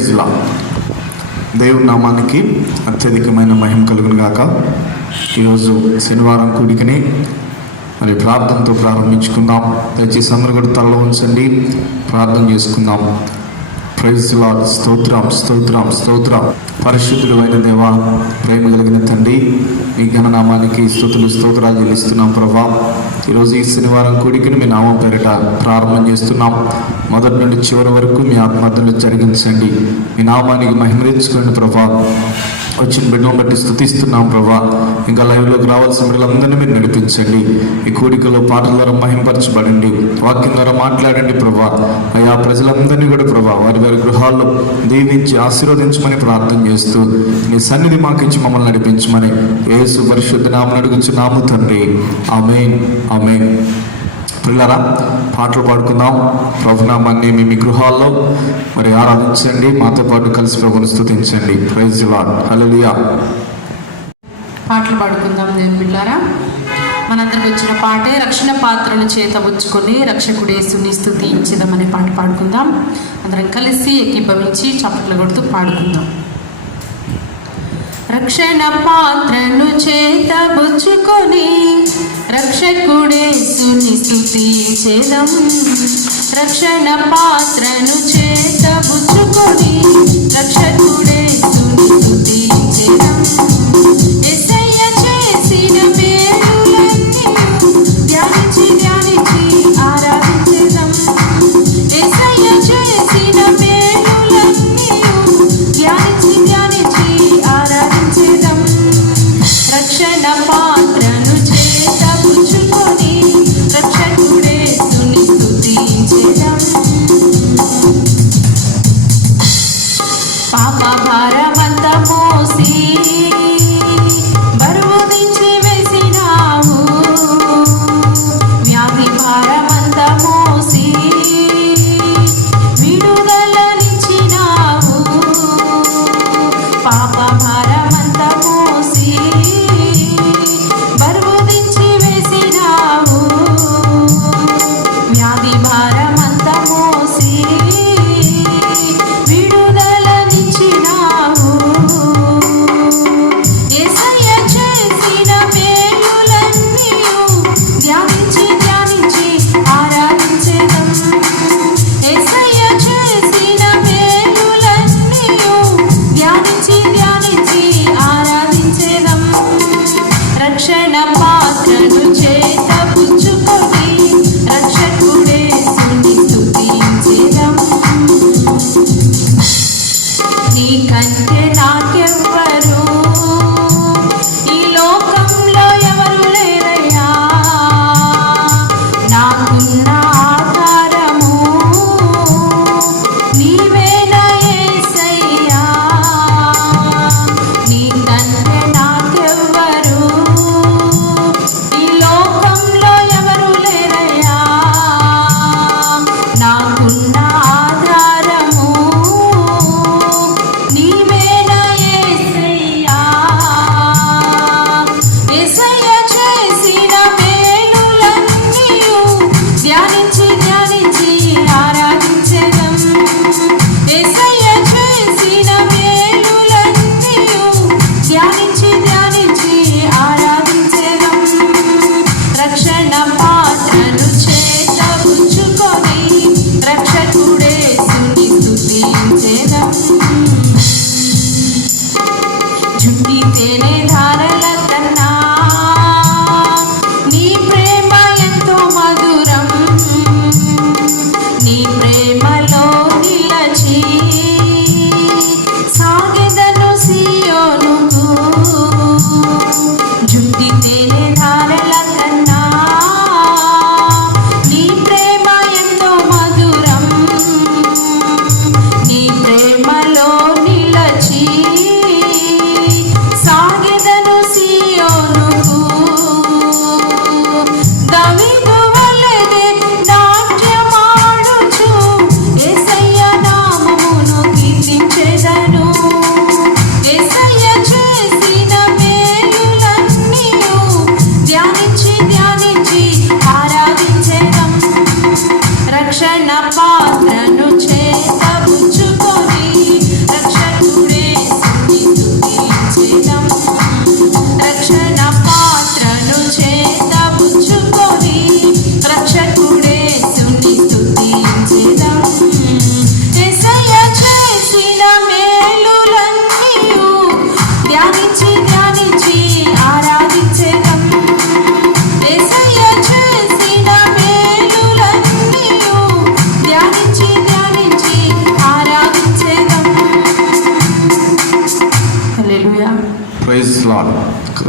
Praise లా. దేవుని నామానికి అత్యధికమైన మహిమ కలుగును గాక. ఈరోజు శనివారం కూడికని మరి ప్రార్థనతో ప్రారంభించుకుందాం. దయచేసి అందరూ కూడా తలలో ఉంచండి, ప్రార్థన చేసుకుందాం. Praise Lord. స్తోత్రం స్తోత్రం స్తోత్రం. పరిశుద్ధుడు అయిన దేవా, ప్రేమ కలిగిన తండ్రి, మీ ఘననామానికి స్తుతులు స్తోత్రాలు చెల్లిస్తున్నాం ప్రభా. ఈరోజు ఈ శనివారం కూడికని మీ నామం పేరిట ప్రారంభం చేస్తున్నాం. మొదటి నుండి చివరి వరకు మీ ఆత్మహత్యలు జరిగించండి, మీ నామానికి మహిమరించుకోండి ప్రభా. వచ్చిన బిడ్డను బట్టి స్తుతిస్తున్నాం ప్రభా. ఇంకా లైవ్లోకి రావాల్సిన బిడ్డలందరినీ మీరు నడిపించండి. ఈ కూడికలో పాటల ద్వారా మహింపరచబడండి, వాక్యం ద్వారా మాట్లాడండి ప్రభా. అయా ప్రజలందరినీ కూడా ప్రభా వారి వారి గృహాల్లో దీవించి ఆశీర్వదించమని ప్రార్థన చేస్తూ నీ సన్నిధి మాకించి మమ్మల్ని నడిపించమని యేసు పరిశుద్ధ నామమున అడుగుచున్నాము తండ్రి. ఆమేన్ ఆమేన్. పిల్లరా, పాటలు పాడుకుందాం. ప్రభునామాన్ని మీ గృహాల్లో మరి ఆరాధించండి, మాతో పాటు కలిసి ప్రభుని స్తుతించండి. Praise Lord. హల్లెలూయా. పాటలు పాడుకుందాం దేవుని బిడ్డలారా. మనందరికి వచ్చిన పాటే రక్షణ పాత్రను చేతబుచ్చుకొని రక్షకుడు యేసుని స్తుతించుదామనే పాట పాడుకుందాం. అందరం కలిసి ఏకీభవించి చప్పట్లు కొడుతూ పాడుకుందాం. రక్షణ పాత్రను చేతబుచ్చుకొని రక్షకుడేసుని స్తుతించెదం. రక్షణ పాత్రను చేతబుచ్చుకొని రక్షకుడేసుని స్తుతించెదం. యేసయ్య చేసిన మేలులన్నీ ధ్యానించి ధ్యానించి ఆరాధించెదం. యేసయ్య చేసిన మేలులన్నీ ధ్యానించి ధ్యానించి ఆరాధించెదం. రక్షణ పాత్రను చేతబుచ్చుకొని రక్షకుడేసుని స్తుతించెదం.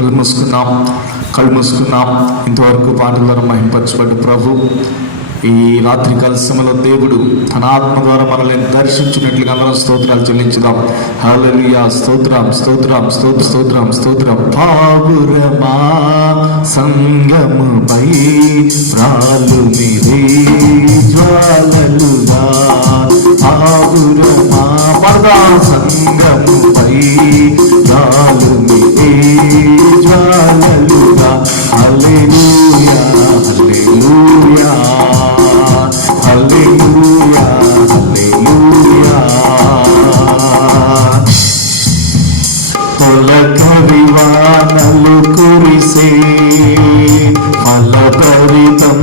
కళ్ళు మూసుకున్నాం. ఇంతవరకు పాటల ద్వారా మహింపరచబడ్డ ప్రభు, ఈ రాత్రి కాల సమయంలో దేవుడు తన ఆత్మ ద్వారా మనల్ని దర్శించినట్లుగా అందరం స్తోత్రాలు చెల్లించుదాం. హల్లెలూయా, స్తోత్రం స్తోత్రం స్తోత్రం స్తోత్రం స్తోత్రం. పావురమా సంగముపై ప్రాలునిది జ్వాలలుగా, పావురమా పరదా సంగముపై ప్రాలునిది జ్వాలలుగా. హల్లెలూయా హల్లెలూయా హల్లెలూయా హల్లెలూయా. తొలకరి వానలు కురిసే, ఫలభరితం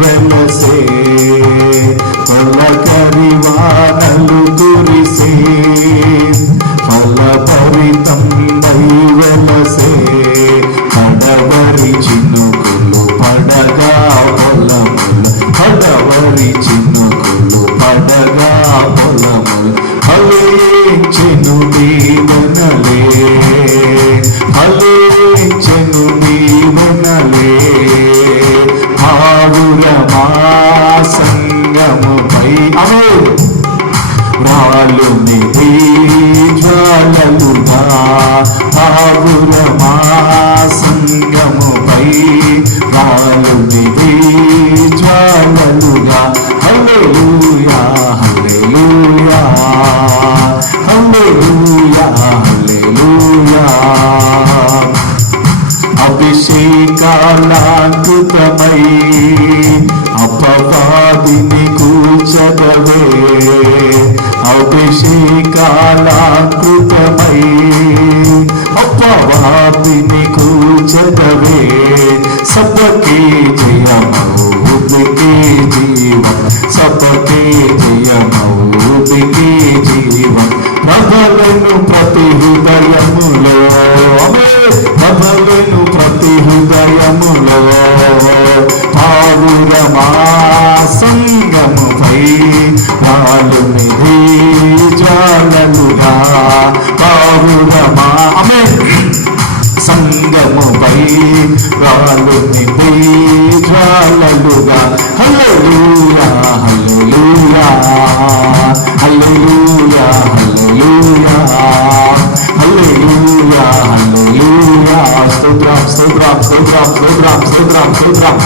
వెలసే. తొలకరి వానలు కురిసే, ఫలభరితం వెలసే. కడవరి చినుకులు పడగా పొలములు, కడవరి చినుకులు పడగా పొలములు. ఫలించెను దీవెనలే, ఫలించెను దీవెనలే. పావురమా సంగముపై రాలునిది జ్వాలలుగా, పావురమా సంగముపై రాలునిది జ్వాలలుగా. హల్లెలూయా హల్లెలూయా హల్లెలూయా హల్లెలూయా. అభిషేకాలంకృతమై అపవాదిని కూల్చదవే, అభిషేకాలంకృతమై అపవాదిని కూల్చదవే. सबके जय मऊदिके जीवन, सबके जय मऊदिके जीवन. प्रबलनु प्रति हृदयमुलो, ప్రబలెను ప్రతి హృదయములో. పావురమా సంగముపై రాలునిది జ్వాలలుగా, పావురమా సంగముపై రాలునిది జ్వాలలుగా. హల్లెలూయా హల్లెలూయా హల్లెలూయా హల్లెలూయా హల్లెలూయా హల్లెలూయా. స్తోత్రం స్తోత్రం స్తోత్రం స్తోత్రం స్తోత్రం స్తోత్రం.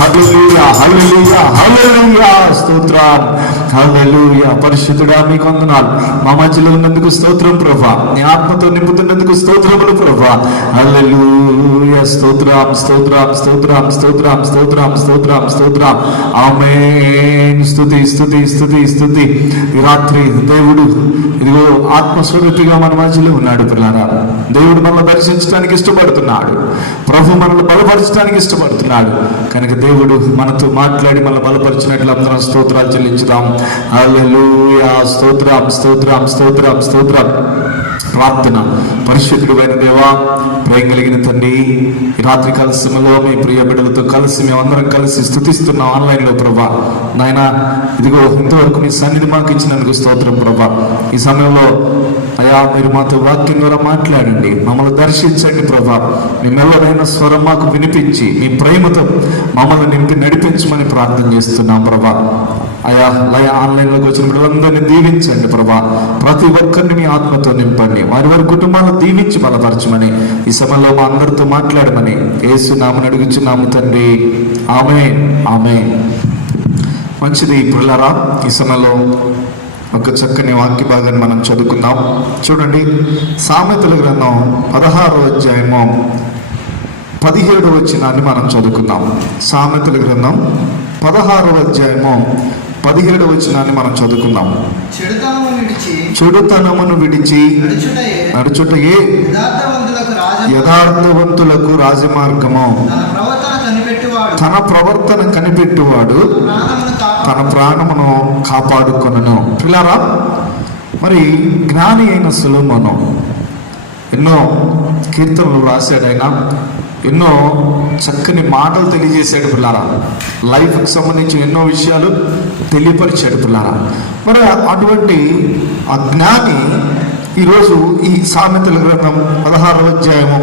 హల్లెలూయా హల్లెలూయా హల్లెలూయా స్తోత్రం హల్లెలూయా. పరిశుద్ధుడా మీకు వందనాలు, మా మధ్యలో ఉన్నందుకు స్తోత్రం ప్రభా, నీ ఆత్మతో నింపుతున్నందుకు స్తోత్రములు ప్రభా. హల్లెలూయా స్తోత్రం స్తోత్రం స్తోత్రం స్తోత్రం స్తోత్రం స్తోత్రం స్తోత్రం. ఆమేన్. స్తుతి స్తుతి స్తుతి స్తుతి. ఈ రాత్రి దేవుడు ఇదిగో ఆత్మస్వరూపిగా మన మధ్యలో ఉన్నాడు పిల్లారా. దేవుడు మనల్ని దర్శించడానికి ఇష్టపడుతున్నాడు, ప్రభు మనల్ని బలపరచడానికి ఇష్టపడుతున్నాడు. కనుక దేవుడు మనతో మాట్లాడి మనల్ని బలపరిచినట్లు అందరం స్తోత్రాలు చెల్లించుదాం. హల్లెలూయా స్తోత్రం స్తోత్రం స్తోత్రం స్తోత్రం. ప్రార్థన. పరిశుద్ధుడు అయిన దేవా, ప్రేమ కలిగిన తండ్రి, ఈ రాత్రి కాల సమయంలో మీ ప్రియ బిడ్డలతో కలిసి మేమందరం కలిసి స్తుతిస్తున్నాం ఆన్లైన్లో ప్రభా. నాయన ఇదిగో ఇంతవరకు మీ సన్నిధి మాకు ఇచ్చినందుకు స్తోత్రం ప్రభా. ఈ సమయంలో అయా మీరు మాతో వాక్యం ద్వారా మాట్లాడండి, మమ్మల్ని దర్శించండి ప్రభా. మీ మెల్లదైన స్వరం మాకు వినిపించి మీ ప్రేమతో మమ్మల్ని నింపి నడిపించమని ప్రార్థన చేస్తున్నాం ప్రభా. అయా లయ ఆన్లైన్లోకి వచ్చిన బిడ్డలందరినీ దీవించండి ప్రభా. ప్రతి ఒక్కరిని మీ ఆత్మతో నింపండి, వారి వారి కుటుంబాలను దీవించి బలపరచమని ఈ సమయంలో మా అందరితో మాట్లాడమని యేసు నామమున అడుగుచున్నాము తండ్రి. ఆమేన్ ఆమేన్. మంచిది పిల్లరా, ఈ సమయంలో ఒక చక్కని వాక్య భాగాన్ని మనం చదువుకుందాం. చూడండి, సామెతల గ్రంథం 16వ అధ్యాయము 17వ వచనాన్ని మనం చదువుకుందాం. సామెతల గ్రంథం 16వ అధ్యాయము 17వ వచనాన్ని మనం చదువుకుందాం. చెడుతనమును విడిచి నడుచుటయే యథార్థవంతులకు రాజమార్గము. తన ప్రవర్తన కనిపెట్టువాడు తన ప్రాణమును కాపాడుకొనును. పిల్లారా, మరి జ్ఞాని అయిన సొలొమోను ఎన్నో కీర్తనలు రాశాడు, ఆయన ఎన్నో చక్కని మాటలు తెలియజేశాడు పిల్లారా. లైఫ్కి సంబంధించిన ఎన్నో విషయాలు తెలియపరిచాడు పిల్లారా. మరి అటువంటి ఆ జ్ఞాని ఈరోజు ఈ సామెతల గ్రంథం 16వ అధ్యాయము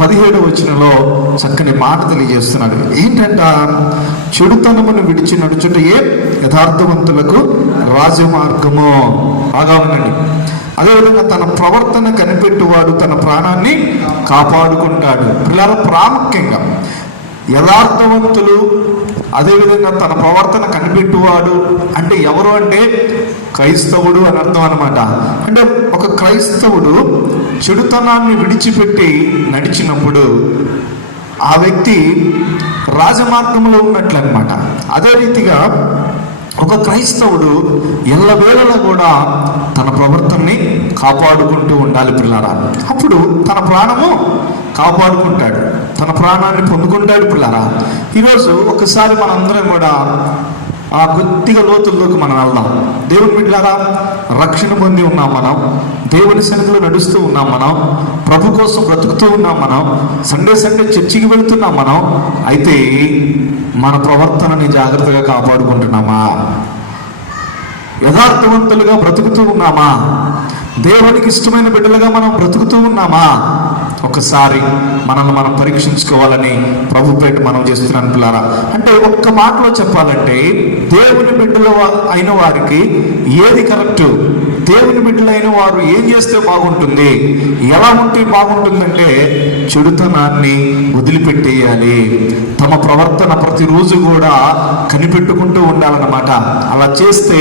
17వ వచనంలో చక్కని మాట తెలియజేస్తున్నాడు. ఏంటంట? చెడుతనమును విడిచి నడుచుటయే యథార్థవంతులకు రాజమార్గము. బాగా ఉండండి. అదేవిధంగా తన ప్రవర్తన కనిపెట్టువాడు తన ప్రాణాన్ని కాపాడుకుంటాడు. పిల్లల ప్రాముఖ్యంగా యథార్థవంతులు, అదేవిధంగా తన ప్రవర్తన కనిపెట్టువాడు అంటే ఎవరు అంటే క్రైస్తవుడు అని అర్థం అనమాట. అంటే ఒక క్రైస్తవుడు చెడుతనాన్ని విడిచిపెట్టి నడిచినప్పుడు ఆ వ్యక్తి రాజమార్గంలో ఉన్నట్లు అనమాట. అదే రీతిగా ఒక క్రైస్తవుడు ఎల్లవేళలా కూడా తన ప్రవర్తనని కాపాడుకుంటూ ఉండాలి పిల్లారా. అప్పుడు తన ప్రాణము కాపాడుకుంటాడు, తన ప్రాణాన్ని పొందుకుంటాడు పిల్లారా. ఈరోజు ఒకసారి మనందరం కూడా ఆ కొద్దిగా లోతుల్లోకి మనం వెళ్దాం. దేవుని బిడ్డలారా, రక్షణ పొంది ఉన్నాం మనం, దేవుని సన్నిధిలో నడుస్తూ ఉన్నాం మనం, ప్రభు కోసం బ్రతుకుతూ ఉన్నాం మనం, సండే చర్చికి వెళుతున్నాం మనం. అయితే మన ప్రవర్తనని జాగ్రత్తగా కాపాడుకుంటున్నామా? యథార్థవంతులుగా బ్రతుకుతూ ఉన్నామా? దేవునికి ఇష్టమైన బిడ్డలుగా మనం బ్రతుకుతూ ఉన్నామా? ఒకసారి మనల్ని మనం పరీక్షించుకోవాలని ప్రభు పేట మనం చేస్తున్నాను పిల్లారా. అంటే ఒక్క మాటలో చెప్పాలంటే దేవుని బిడ్డలు అయిన వారికి ఏది కరెక్ట్, దేవుని బిడ్డలైన వారు ఏం చేస్తే బాగుంటుంది, ఎలా ఉంటే బాగుంటుందంటే చెడుతనాన్ని వదిలిపెట్టేయాలి. తమ ప్రవర్తన ప్రతిరోజు కూడా కనిపెట్టుకుంటూ ఉండాలన్నమాట. అలా చేస్తే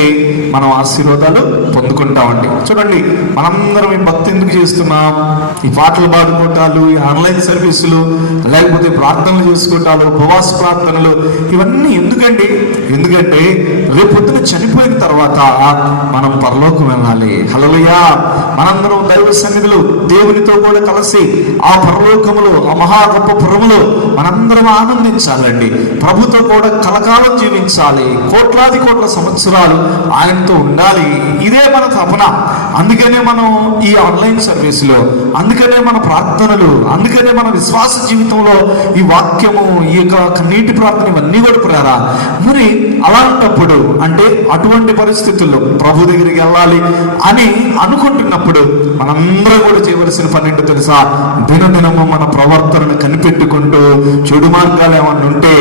మనం ఆశీర్వాదాలు పొందుకుంటామండి. చూడండి, మనందరం ఈ భక్తి ఎందుకు చేస్తున్నాం? ఈ పాటలు పాడుకోవటాలు, ఈ ఆన్లైన్ సర్వీసులు, లేకపోతే ప్రార్థనలు చేసుకోవటాలు, ఉపవాస ప్రార్థనలు, ఇవన్నీ ఎందుకండి? ఎందుకంటే రేపు పొద్దున చనిపోయిన తర్వాత మనం పరలోకం వెళ్ళాలి. హల్లెలూయా. మనందరం దైవ సన్నిధిలో దేవునితో కూడా కలిసి ఆ పరలోకములో, ఆ మహా గొప్ప పురములో మనందరం ఆనందించాలండి. ప్రభుతో కూడా కలకాలం జీవించాలి, కోట్లాది కోట్ల సంవత్సరాలు ఆయనతో ఉండాలి. ఇదే మన తపన. అందుకనే మనం ఈ ఆన్లైన్ సర్వీసులో, అందుకనే మన ప్రార్థనలు, అందుకనే మన విశ్వాస జీవితంలో ఈ వాక్యము, ఈ యొక్క నీటి ప్రార్థన, ఇవన్నీ కూడా ప్రేరా. మరి అలాంటప్పుడు అంటే అటువంటి పరిస్థితుల్లో ప్రభు దగ్గరికి వెళ్ళాలి అని అనుకుంటున్నప్పుడు మనందరం కూడా చేయవలసిన పని ఏంటో తెలుసా? దినదినము మన ప్రవర్తనను కనిపెట్టుకుంటూ చెడు మార్గాలు ఏమన్నా ఉంటే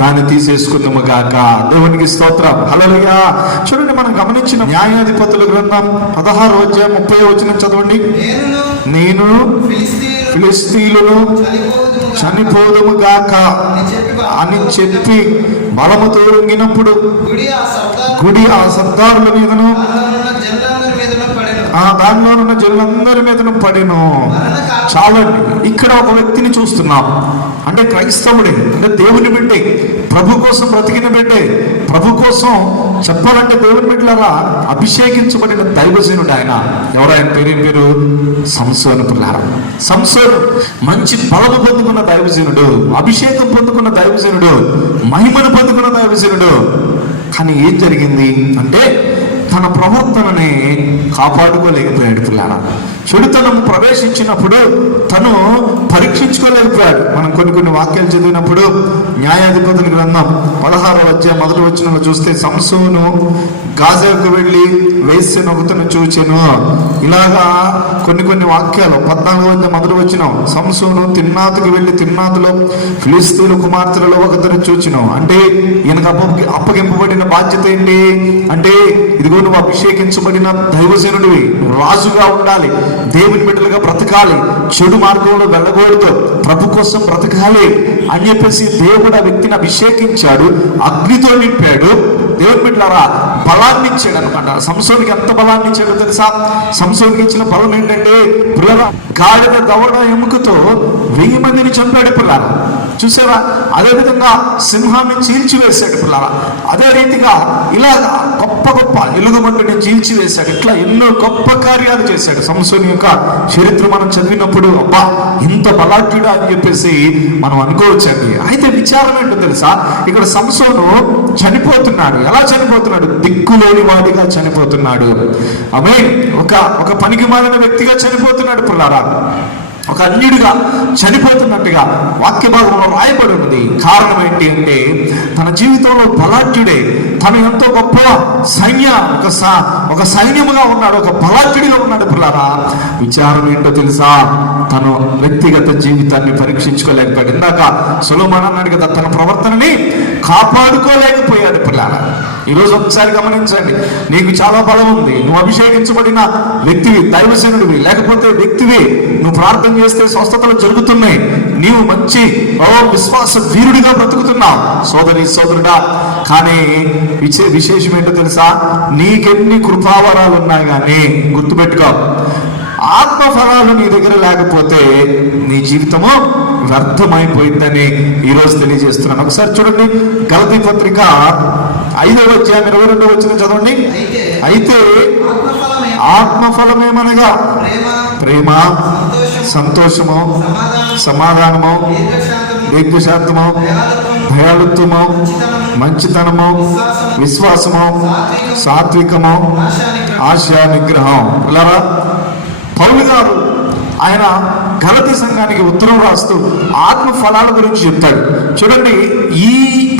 దాన్ని తీసేసుకుందాము గాక. దేవునికి స్తోత్రం. హల్లెలూయా. చూడండి, మనం గమనించిన న్యాయాధిపతుల గ్రంథం 16వ అధ్యాయం 30వ వచనం చదవండి. నేను ఫిలిష్తీయులను చనిపోదుము గాక అని చెప్పి బలముతో రొంగినప్పుడు గుడి ఆ సర్దారుల మీదను దానిలో ఉన్న జనులందరి మీదను పడెను. చాలండి, ఇక్కడ ఒక వ్యక్తిని చూస్తున్నాం. అంటే క్రైస్తవుడే, అంటే దేవుని బిడ్డే, ప్రభు కోసం బ్రతికిన బిడ్డే, ప్రభు కోసం చెప్పాలంటే దేవుని బిడ్డలారా అభిషేకించబడిన దైవజనుడు ఆయన. ఎవరు ఆయన పేరు? సంసోను పిల్లారా. సంసోను మంచి బలము పొందుకున్న దైవజనుడు, అభిషేకం పొందుకున్న దైవజనుడు, మహిమను పొందుకున్న దైవజనుడు. కానీ ఏం జరిగింది అంటే తన ప్రవర్తనని కాపాడుకోలేకపోయాడు పిల్లారా. చెడుతనం ప్రవేశించినప్పుడు తను పరీక్షించుకోలేకపోయాడు. మనం కొన్ని వాక్యాలు చదివినప్పుడు న్యాయాధిపతుల గ్రంథం 16వ అధ్యాయం 1వ వచనంలో చూస్తే సంసోను గాజాకు వెళ్ళి వేశ్యను ఒకతను చూచెను. ఇలాగా కొన్ని వాక్యాలు 14వ అధ్యాయం 1వ వచనం, సంసోను తిమ్నాతుకు వెళ్ళి తిమ్నాతులో ఫిలిష్తీయుల కుమార్తెలలో ఒకతను చూచెను. అంటే ఈయనకు అప్పగింపబడిన బాధ్యత ఏంటి అంటే, ఇదిగో నువ్వు అభిషేకించబడిన దైవజనుడివి, నువ్వు రాజుగా ఉండాలి, దేవుని బిడ్డలుగా బ్రతకాలి, చెడు మార్గంలో వెళ్ళకూడదు, ప్రభు కోసం బ్రతకాలి అని చెప్పేసి దేవుడు ఆ వ్యక్తిని అభిషేకించాడు, అగ్నితో నింపాడు. దేవుని బిడ్డలారా బలాన్ని ఇచ్చాడు అనమాట. సంసోనికి ఎంత బలాన్ని ఇచ్చాడో తెలుసా? సంసోనికి ఇచ్చిన బలం ఏంటంటే పిల్లల గాడిద దవడ ఎముకతో 1000 మందిని చంపాడు పిల్లల. చూసారా? అదేవిధంగా సింహాన్ని చీల్చివేశాడు పిల్లల. అదే రీతిగా ఇలాగా గొప్ప ఎలుగుబంటిని చీల్చివేశాడు. ఇట్లా ఎన్నో గొప్ప కార్యాలు చేశాడు. సంసోని యొక్క చరిత్ర మనం చదివినప్పుడు అబ్బా ఇంత బలాఢ్యుడా అని చెప్పేసి మనం అనుకోవచ్చండి. అయితే విచారం ఏంటో తెలుసా? ఇక్కడ సంసోను చనిపోతున్నాడు. ఎలా చనిపోతున్నాడు? దిక్కులేని వాడిగా చనిపోతున్నాడు. ఆమె ఒక పనికి మాలిన వ్యక్తిగా చనిపోతున్నాడు పిల్లారా. ఒక అన్యుడిగా చనిపోతున్నట్టుగా వాక్య భాగంలో రాయబడి ఉంది. కారణం ఏంటి అంటే తన జీవితంలో బలాఢ్యుడే, తను ఎంతో గొప్ప ఒక సైన్యముగా ఉన్నాడు, ఒక బలాఢ్యుడిగా ఉన్నాడు. పిల్లారా, విచారం ఏంటో తెలుసా? తను వ్యక్తిగత జీవితాన్ని పరీక్షించుకోలేకపోయాడు. ఇందాక సొలొమోను అన్నాడు కదా, తన ప్రవర్తనని కాపాడుకోలేకపోయాడు. పిల్లారా, ఈరోజు ఒకసారి గమనించండి. నీకు చాలా బలం ఉంది, నువ్వు అభిషేకించబడిన వ్యక్తివి, దైవజనుడివి, లేకపోతే వ్యక్తివి, నువ్వు ప్రార్థన చేస్తే స్వస్థతలు జరుగుతున్నాయి, నీవు మంచి విశ్వాస వీరుడిగా బ్రతుకుతున్నావు సోదరి సోదరుడా. కానీ విశేషం ఏంటో తెలుసా? నీకెన్ని కృపావరాలు ఉన్నా కానీ గుర్తుపెట్టుకో, ఆత్మఫలాలు నీ దగ్గర లేకపోతే నీ జీవితము వ్యర్థమైపోయిందని ఈరోజు తెలియజేస్తున్నాను. ఒకసారి చూడండి, గలతీ పత్రిక 5వ అధ్యాయం 22వ వచనం చదవండి. అయితే ఆత్మఫలమేమనగా ప్రేమ, సంతోషము, సమాధానము, దీర్ఘశాంతము, దయాళుత్వము, మంచితనము, విశ్వాసము, సాత్వికము, ఆశా నిగ్రహం. ఇలా పౌలు గారు ఆయన గలతీ సంఘానికి ఉత్తరం రాస్తూ ఆత్మ ఫలాల గురించి చెప్తాడు. చూడండి, ఈ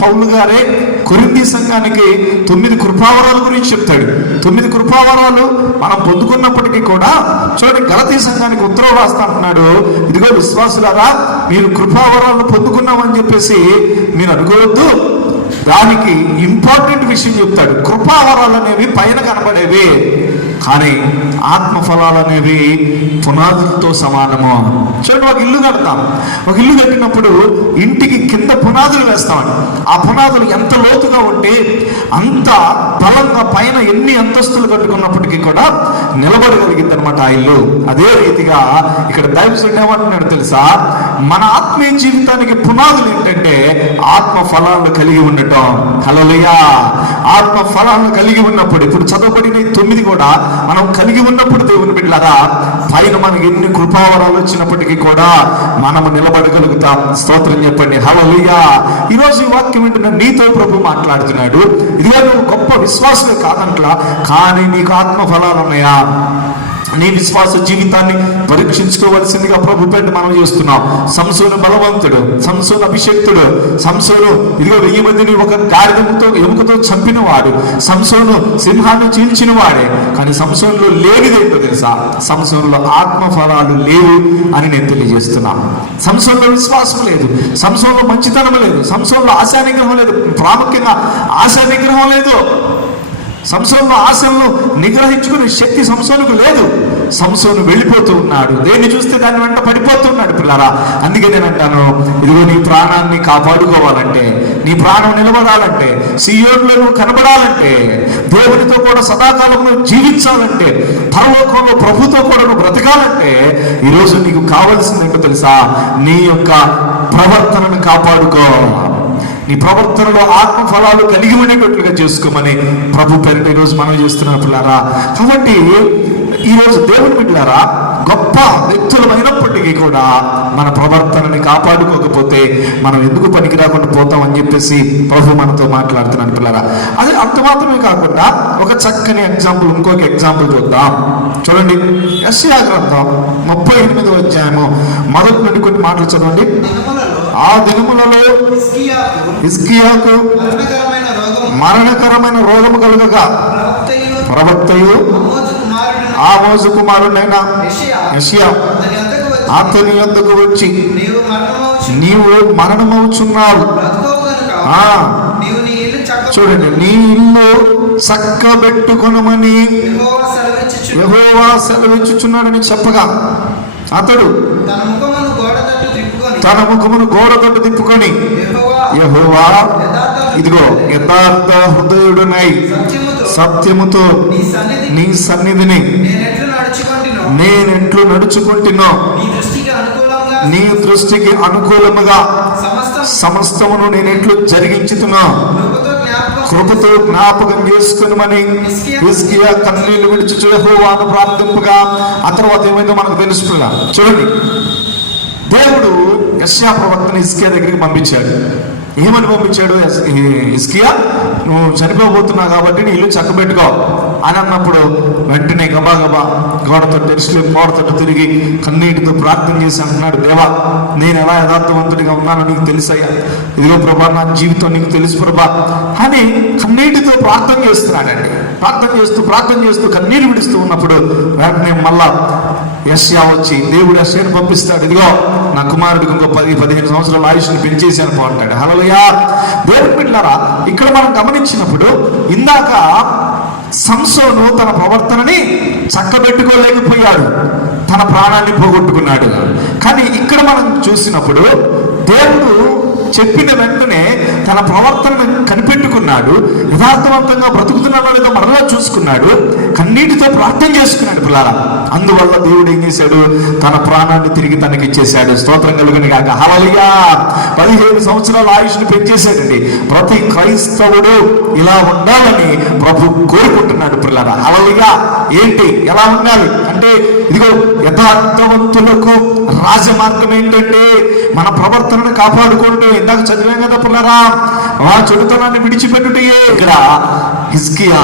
పౌలు గారే కొరింథీ సంఘానికి 9 కృపావరాల గురించి చెప్తాడు. 9 కృపావరాలు మనం పొందుకున్నప్పటికీ కూడా చూడండి, గలతీ సంఘానికి ఉత్తరం రాస్తా అంటున్నాడు, ఇదిగో విశ్వాసులారా, మీరు కృపావరాలను పొందుకున్నామని చెప్పేసి మీరు అనుకోవద్దు. దానికి ఇంపార్టెంట్ విషయం చెప్తాడు. కృపావరాలు అనేవి పైన కనబడేవి, కానీ ఆత్మఫలాలు అనేవి పునాదులతో సమానము. చూడండి, ఒక ఇల్లు కడతాం. ఒక ఇల్లు కట్టినప్పుడు ఇంటికి కింద పునాదులు వేస్తామని, ఆ పునాదులు ఎంత లోతుగా ఉంటే అంత బలంగా పైన ఎన్ని అంతస్తులు కట్టుకున్నప్పటికీ కూడా నిలబడగలిగింది అనమాట ఆ ఇల్లు. అదే రీతిగా ఇక్కడ దైవజనుడు ఏమంటున్నాడు తెలుసా? మన ఆత్మీయ జీవితానికి పునాదులు ఏంటంటే ఆత్మ ఫలాలను కలిగి ఉండటం. హల్లెలూయా! ఆత్మ ఫలాలను కలిగి ఉన్నప్పుడు, ఇప్పుడు చదవబడిన 9 కూడా మనం కలిగి ఉన్నప్పుడు దేవుని బిడ్డలారా, పైన మనకి ఎన్ని కృపావరాలు వచ్చినప్పటికీ కూడా మనము నిలబడగలుగుతాం. స్తోత్రం చెప్పండి. హల్లెలూయా! ఈరోజు ఈ వాక్యం వింటున్న నీతో ప్రభు మాట్లాడుతున్నాడు. ఇదిగో నువ్వు గొప్ప విశ్వాసమే కాదంట్లా, కానీ నీకు ఆత్మ ఫలాలు ఉన్నాయా? నీ విశ్వాస జీవితాన్ని పరీక్షించుకోవాల్సిందిగా ప్రభు పేట మనం చేస్తున్నాం. సంసోను బలవంతుడు, సంసోను అభిషక్తుడు, సంసోను ఇదిగో 1000 మందిని ఒక గాడిదముతో ఎముకతో చంపినవాడు, సంసోను సింహాన్ని చీల్చిన వాడే. కానీ సంసోనులో లేనిదేంటో తెలుసా? సంసోనులో ఆత్మ ఫలాలు లేవు అని నేను తెలియజేస్తున్నాను. సంసోనులో విశ్వాసం లేదు, సంసోనులో మంచితనం లేదు, సంసోనులో ఆశా నిగ్రహం లేదు. ప్రాముఖ్యంగా ఆశా నిగ్రహం లేదు. సంసోను ఆశలను నిగ్రహించుకునే శక్తి సంసోనుకు లేదు. సంసోను వెళ్ళిపోతూ ఉన్నాడు, దేన్ని చూస్తే దాని వెంట పడిపోతున్నాడు. పిల్లారా, అందుకే నేను అంటాను, ఇదిగో నీ ప్రాణాన్ని కాపాడుకోవాలంటే, నీ ప్రాణం నిలబడాలంటే, సీయోనులో నువ్వు కనబడాలంటే, దేవునితో కూడా సదాకాలంలో జీవించాలంటే, పరలోకంలో ప్రభుతో కూడా నువ్వు బ్రతకాలంటే, ఈరోజు నీకు కావాల్సింది ఏంటో తెలుసా? నీ యొక్క ప్రవర్తనను కాపాడుకో. నీ ప్రవర్తనలో ఆత్మ ఫలాలు కలిగి ఉండేటట్లుగా చేసుకోమని ప్రభు పేరిట ఈరోజు మనం చేస్తున్నాం పిల్లారా. కాబట్టి ఈరోజు దేవుని బిడ్డలారా, గొప్ప వ్యక్తులమైనప్పటికీ కూడా మన ప్రవర్తనని కాపాడుకోకపోతే మనం ఎందుకు పనికి రాకుండా పోతాం అని చెప్పేసి ప్రభు మనతో మాట్లాడుతున్నాను పిల్లరా. అది అంత మాత్రమే కాకుండా ఒక చక్కని ఎగ్జాంపుల్, ఇంకొక ఎగ్జాంపుల్ చూద్దాం. చూడండి, యెషయా గ్రంథం 38వ అధ్యాయము మొదటి నుండి కొన్ని మాటలు చదవండి. ఆ దినములలో హిజ్కియాకు మరణకరమైన రోగము కలుగగా ప్రవక్తయు ఆమోజు కుమారుడైన యెషయా అతని యొద్దకు వచ్చి, నీవు మరణమవుచున్నావు, చూడండి, నీ ఇల్లు చక్కబెట్టుకొనమని యెహోవా సెలవిచ్చుచున్నాడని చెప్పగా, అతడు తన ముఖమును గోడ తట్టు తిప్పుకొని, యెహోవా, ఇదిగో యథార్థ హృదయుడునై సత్యముతో నీ సన్నిధిని నేనెట్లు నడుచుకుంటున్నా, నీ దృష్టికి అనుకూలముగా సమస్తమును నేనెట్లు జరిగించుతున్నా, కృపతో జ్ఞాపకం చేసుకునమని హిజ్కియా కన్నీళ్లు విడిచి యెహోవాను ప్రార్థింపగా, ఆ తర్వాత ఏమైందో మనకు తెలుసుకున్నా. చూడండి, దేవుడు యెషయా ప్రవక్తని హిజ్కియా దగ్గరికి పంపించాడు. ఏమని పంపించాడు? హిజ్కియా, నువ్వు చనిపోబోతున్నావు కాబట్టి నీ ఇల్లు చక్కబెట్టుకో అని అన్నప్పుడు వెంటనే గబా గోడతో గోడతో తిరిగి కన్నీటితో ప్రార్థన చేసి అంటున్నాడు, దేవా, నేను ఎలా యథార్థవంతుడిగా ఉన్నానో నీకు తెలుసయ్యా, ఇదిగో ప్రభా నా జీవితం నీకు తెలుసు ప్రభా అని కన్నీటితో ప్రార్థన చేస్తున్నాడండి. ప్రార్థన చేస్తూ కన్నీరు విడుస్తూ ఉన్నప్పుడు వెంటనే మళ్ళా యెషయా వచ్చి, దేవుడు యెషయాను పంపిస్తాడు, ఇదిగో నా కుమారుడికి ఇంకో 10-15 సంవత్సరాల ఆయుష్ని పెంచేశాను పో అంటాడు. హల్లెలూయా. దేవుని బిడ్డలారా, ఇక్కడ మనం గమనించినప్పుడు ఇందాక సంసోను తన ప్రవర్తనని చక్కబెట్టుకోలేకపోయాడు, తన ప్రాణాన్ని పోగొట్టుకున్నాడు. కానీ ఇక్కడ మనం చూసినప్పుడు దేవుడు చెప్పిన వెంటనే తన ప్రవర్తనను కనిపెట్టుకున్నాడు, యథార్థవంతంగా బ్రతుకుతున్నాడో లేదో మరలా చూసుకున్నాడు, కన్నీటితో ప్రార్థన చేసుకున్నాడు పిల్లారా. అందువల్ల దేవుడు ఏం చేశాడు? తన ప్రాణాన్ని తిరిగి తనకి ఇచ్చేశాడు. స్తోత్రం కలుగును గాక. హల్లెలూయా. 15 సంవత్సరాల ఆయుష్ని పెంచేశాడండి. ప్రతి క్రైస్తవుడు ఇలా ఉండాలని ప్రభు కోరుకుంటున్నాడు పిల్లారా. హల్లెలూయా. ఏంటి, ఎలా ఉండాలి అంటే, ఇదిగో యథార్థవంతులకు రాజమార్గం ఏంటంటే మన ప్రవర్తనను కాపాడుకోవడం. ఇందాక చదివాం కదా పిల్లరా, ఆ చెడుతనాన్ని విడిచిపెట్టుటయే. ఇక్కడ హిజ్కియా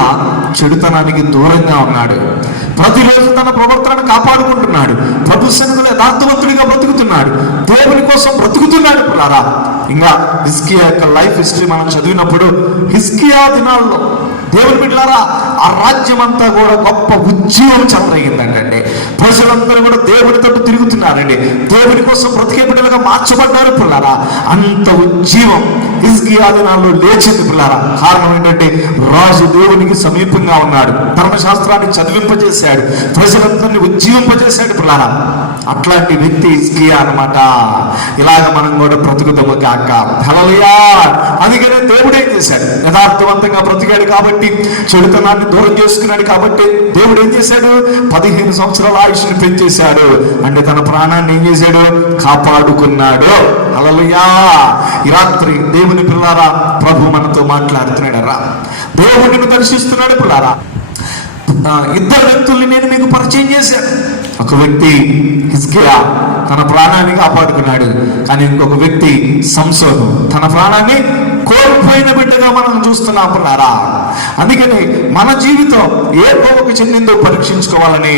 చెడుతనానికి దూరంగా ఉన్నాడు, ప్రతిరోజు తన ప్రవర్తనను కాపాడుకుంటున్నాడు, ప్రభు సన్నిధిలో యథార్థవంతుడిగా బ్రతుకుతున్నాడు, దేవుని కోసం బ్రతుకుతున్నాడు పిల్లరా. ఇంకా హిజ్కియా యొక్క లైఫ్ హిస్టరీ మనం చదివినప్పుడు, హిజ్కియా దినాల్లో దేవుని బిడ్డలారా ఆ రాజ్యం అంతా కూడా గొప్ప ఉజ్జీవం చెలరేగిందంటే, ప్రజలందరూ కూడా దేవునితో తిరుగుతున్నారండి, దేవుని కోసం బ్రతికే బిడ్డలుగా మార్చబడ్డారు పిల్లారా. అంత ఉజ్జీవం హిజ్కియా దినాల్లో లేచింది పిల్లారా. కారణం ఏంటంటే, రాజు దేవునికి సమీపంగా ఉన్నాడు, ధర్మశాస్త్రాన్ని చదివింపజేశాడు, ప్రజలందరినీ ఉజ్జీవింపజేశాడు పిల్లారా. అట్లాంటి వ్యక్తి హిజ్కియా అన్నమాట. ఇలాగ మనం కూడా బ్రతుకుతాము కాక. హల్లెలూయా. అందుకనే దేవుడు ఏం చేశాడు? యథార్థవంతంగా బ్రతికాడు కాబట్టి, చెడుతనాన్ని దూరం చేసుకున్నాడు కాబట్టి దేవుడు ఏం చేశాడు? 15 సంవత్సరాల ఆయుష్ని పెంచేశాడు. అంటే తన ప్రాణాన్ని ఏం చేశాడు? కాపాడుకున్నాడు. హల్లెలూయా. ఈ రాత్రి దేవుని పిల్లారా, ప్రభు మనతో మాట్లాడుతున్నాడరా, దేవుడిని దర్శిస్తున్నాడు పిల్లారా. ఇద్దరు వ్యక్తుల్ని నేను మీకు పరిచయం చేశాను. ఒక వ్యక్తి హిజ్కియా, తన ప్రాణాన్ని కాపాడుకున్నాడు. కానీ ఇంకొక వ్యక్తి సంసోను, తన ప్రాణాన్ని కోల్పోయిన బిడ్డగా మనం చూస్తున్నాం పిల్లారా. అందుకని మన జీవితం ఏ కోవకు చెందిందో పరీక్షించుకోవాలని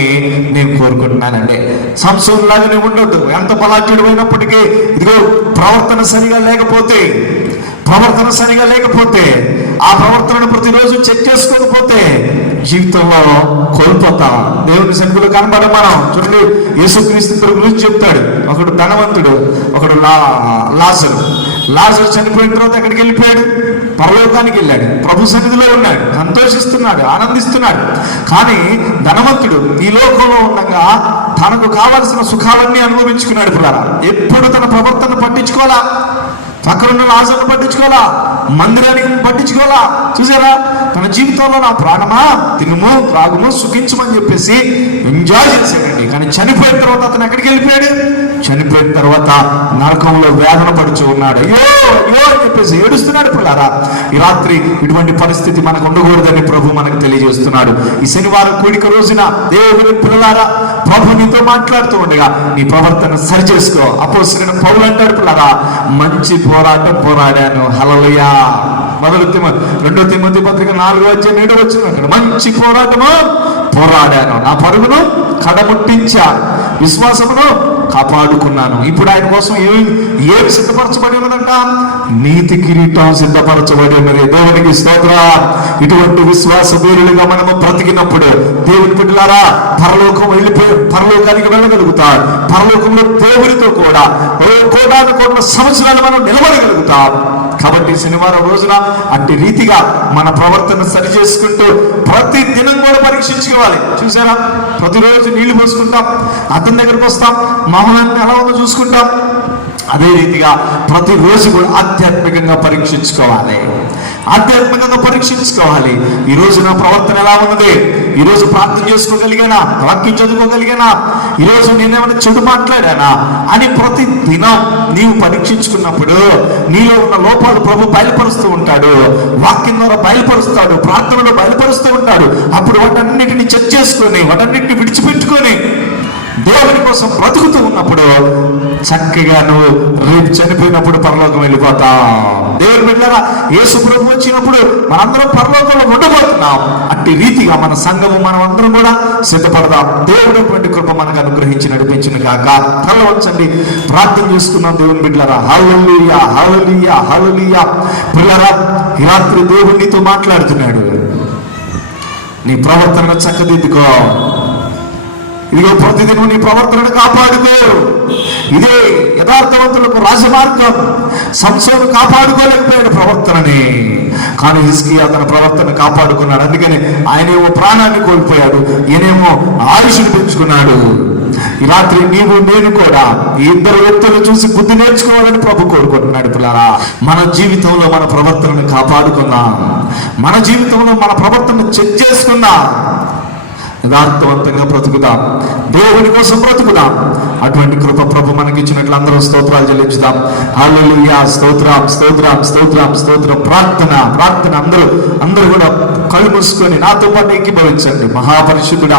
నేను కోరుకుంటున్నానండి. సంసోను లాగానే ఉండొద్దు. ఎంత బలాఢ్యుడు అయినప్పటికీ ఇదిగో ప్రవర్తన సరిగా లేకపోతే ఆ ప్రవర్తనను ప్రతిరోజు చెక్ చేసుకోకపోతే జీవితంలో కోల్పోతాం. దేవుని సన్నిధిలో కనబడే మనం చూడండి, యేసుక్రీస్తు గురించి చెప్తాడు. ఒకడు ధనవంతుడు, ఒకడు లాజరు చనిపోయిన తర్వాత ఎక్కడికి వెళ్ళిపోయాడు? పరలోకానికి వెళ్ళాడు. ప్రభు సన్నిధిలో ఉన్నాడు, సంతోషిస్తున్నాడు, ఆనందిస్తున్నాడు. కానీ ధనవంతుడు ఈ లోకంలో ఉండగా తనకు కావలసిన సుఖాలన్నీ అనుభవించుకున్నాడు పిల్లారా. ఎప్పుడు తన ప్రవర్తన పట్టించుకోవాలా, పక్కనున్న లాజరును పట్టించుకోవాలా, మందిరానికి పట్టించుకోవాలా. చూసారా, తన జీవితంలో నా ప్రాణమా తినుము త్రాగుము సుఖించమని చెప్పేసి ఎంజాయ్ చేశాడండి. కానీ చనిపోయిన తర్వాత అతను ఎక్కడికి వెళ్ళిపోయాడు? చనిపోయిన తర్వాత నరకంలో వేదన పడుచు ఉన్నాడు. అయ్యో అయ్యో అని చెప్పేసి ఏడుస్తున్నాడు పిల్లారా. ఈ రాత్రి ఇటువంటి పరిస్థితి మనకు ఉండకూడదని ప్రభు మనకు తెలియజేస్తున్నాడు. ఈ శనివారం కూడిక రోజున దేవుని పిల్లలారా, ప్రభు నీతో మాట్లాడుతూ ఉండగా నీ ప్రవర్తన సరి చేసుకో. అపోస్తలుడైన పౌలు అంటాడు పిల్లారా, మంచి పోరాటం పోరాడాను. హల్లెలూయా. 2 తిమోతి పత్రిక 4:7 మంచి పోరాటము పోరాడాను, నా పరుగును కడముట్టించా, విశ్వాసమును కాపాడుకున్నాను. ఇప్పుడు ఆయన కోసం ఏమి సిద్ధపరచబడి ఉన్నదంట? నీతి కిరీటం సిద్ధపరచబడి ఉన్నది. దేవునికి స్తోత్రం. ఇటువంటి విశ్వాస వీరులుగా మనము బ్రతికినప్పుడు దేవుని బిడ్డలారా, పరలోకానికి వెళ్ళగలుగుతాం. పరలోకంలో దేవునితో కూడా కోటాను సంవత్సరాలు మనం నిలబడగలుగుతాం. కాబట్టి శనివారం రోజున అట్టి రీతిగా మన ప్రవర్తన సరి చేసుకుంటూ ప్రతి దినం కూడా పరీక్షించుకోవాలి. చూసారా, ప్రతిరోజు నీళ్లు పోసుకుంటాం, అతని దగ్గరకు వస్తాం, మహోన్నతిని ఎలా ఉందో చూసుకుంటాం. అదే రీతిగా ప్రతిరోజు కూడా ఆధ్యాత్మికంగా పరీక్షించుకోవాలి. ఈ రోజు నా ప్రవర్తన ఎలా ఉన్నది? ఈ రోజు ప్రార్థన చేసుకోగలిగానా? వాక్యం చదువుకోగలిగానా? ఈ రోజు నేనేమైనా చెడు మాట్లాడానా అని ప్రతి దినం నీవు పరీక్షించుకున్నప్పుడు నీలో ఉన్న లోపాలు ప్రభు బయలుపరుస్తూ ఉంటాడు. వాక్యం ద్వారా బయలుపరుస్తాడు, ప్రార్థనలో బయలుపరుస్తూ ఉంటాడు. అప్పుడు వాటన్నిటిని చెక్ చేసుకొని, వాటన్నిటిని విడిచిపెట్టుకొని దేవుని కోసం బ్రతుకుతూ ఉన్నప్పుడు చక్కగా నువ్వు రేపు చనిపోయినప్పుడు పరలోకం వెళ్ళిపోతావు. దేవుని బిడ్డలారా, యేసు ప్రభు వచ్చినప్పుడు మనందరం పరలోకంలో ఉండబోతున్నాం. అట్టి రీతిగా మన సంఘము మనం అందరం కూడా సిద్ధపడదాం. దేవుడు అటువంటి కృప మనకు అనుగ్రహించి నడిపించిన కాక. తల వంచండి, ప్రార్థన చేసుకున్నాం. దేవుని బిడ్డలారా, హల్లెలూయా హల్లెలూయా హల్లెలూయా. పిల్లరా, ఈ రాత్రి దేవుడు నీతో మాట్లాడుతున్నాడు. నీ ప్రవర్తన చక్కదిద్దుకో. ఇదిగో ప్రతిదినం నీ ప్రవర్తనను కాపాడుకో. ఇదే యథార్థవంతులకు రాజమార్గం. సంసోను కాపాడుకోలేకపోయాడు ప్రవర్తనని, కానీ హిజ్కియా తన ప్రవర్తన కాపాడుకున్నాడు. అందుకని ఆయనేమో ప్రాణాన్ని కోల్పోయాడు, ఈయనేమో ఆయుష్ను పెంచుకున్నాడు. ఈ రాత్రి నీవు నేను కూడా ఈ ఇద్దరు వ్యక్తులను చూసి బుద్ధి నేర్చుకోవాలని ప్రభు కోరుకుంటున్నాడు. పిల్లరా, మన జీవితంలో మన ప్రవర్తనను కాపాడుకుందాం. మన జీవితంలో మన ప్రవర్తనను చెక్ చేసుకుందాం. యథార్థవంతంగా బ్రతుకుదాం, దేవుని కోసం బ్రతుకుదాం. అటువంటి కృప ప్రభు మనకి ఇచ్చినట్లు అందరూ స్తోత్రాలు చెల్లించుదాం. హల్లెలూయా, స్తోత్రం స్తోత్రం స్తోత్రం స్తోత్రం. ప్రార్థన ప్రార్థన. అందరూ కూడా కళ్ళు మూసుకొని నాతో పాటు ఏకీభవించండి. మహాపరిశుద్ధుడా,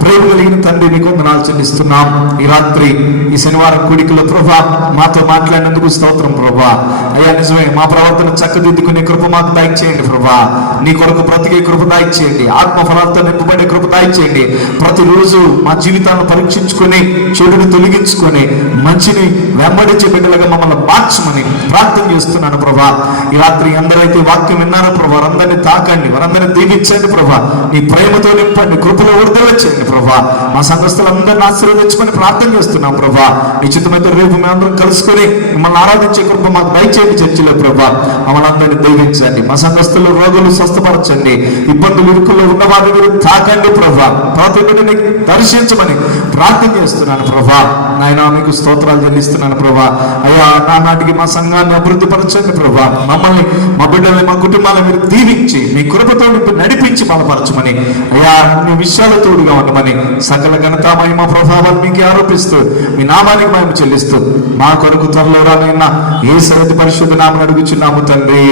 ప్రేమ కలిగిన తండ్రి, నీకు వందనాలు చెల్లిస్తున్నాం. ఈ రాత్రి ఈ శనివారం కూడికలో ప్రభా మాతో మాట్లాడినందుకు స్తోత్రం ప్రభా. అయ్యా నిజమే, మా ప్రవర్తన చక్కదిద్దుకునే కృప మాకు దయచేయండి ప్రభా. నీ కొరకు బ్రతికే కృప దయచేయండి. ఆత్మఫలాలతో నింపబడే కృప దయచేయండి. ప్రతిరోజు మా జీవితాలను పరీక్షించుకొని చెడుని తొలగించుకొని మంచిని వెంబడించే బిడ్డలుగా మమ్మల్ని మార్చమని ప్రార్థన చేస్తున్నాను ప్రభా. ఈ రాత్రి అందరైతే వాక్యం విన్నారో ప్రభా, వారందరినీ తాకండి, వారందరినీ దీవించండి ప్రభా. నీ ప్రేమతో నింపండి, కృపలో విడుదల చేయండి ప్రభా. మా సంఘస్థులందరినీ ఆశీర్వదించమని ప్రార్థన చేస్తున్నాం ప్రభా. నీ చిత్తమైతే రేపు మేమందరం కలుసుకొని మిమ్మల్ని ఆరాధించే కృప మాకు దయచేయండి చర్చిలో ప్రభా. మమ్మల్ని అందరినీ దీవించండి. మా సంఘస్థుల్లో రోగులు స్వస్థపరచండి, ఇబ్బందులు ఇరుకుల్లో ఉన్న వారిని మీరు తాకండి ప్రభా. ప్రతి బిడ్డని దర్శించమని ప్రార్థన చేస్తున్నాను ప్రభా. నాయనా, మీకు స్తోత్రాలు చెల్లిస్తున్నాను ప్రభా. అయ్యా, నాటికి మా సంఘాన్ని అభివృద్ధి పరచండి ప్రభా. మమ్మల్ని, మా బిడ్డల్ని, మా కుటుంబాలను మీరు దీవించి మీ కృపతో నడిపించి బలపరచమని, అయ్యా మీ విషయాలు తోడుగా ఉండమని, సకల ఘనత మహిమ ప్రభావం మీకు ఆరోపిస్తూ మీ నామానికి మేము చెల్లిస్తూ మా కొరకు త్వరలో రానైనా యేసు పరిశుద్ధ నామమున అడుగుచున్నాము తండ్రి,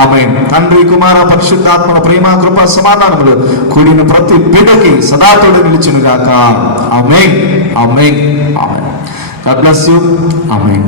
ఆమేన్. తండ్రి, కుమార, పరిశుద్ధాత్మల ప్రేమ, కృప, సమాధానములు కూడిన ప్రతి బిడ్డకి సదా తోడు నిలిచును గాక. ఆమేన్ ఆమేన్ ఆమేన్. God bless you. ఆమేన్.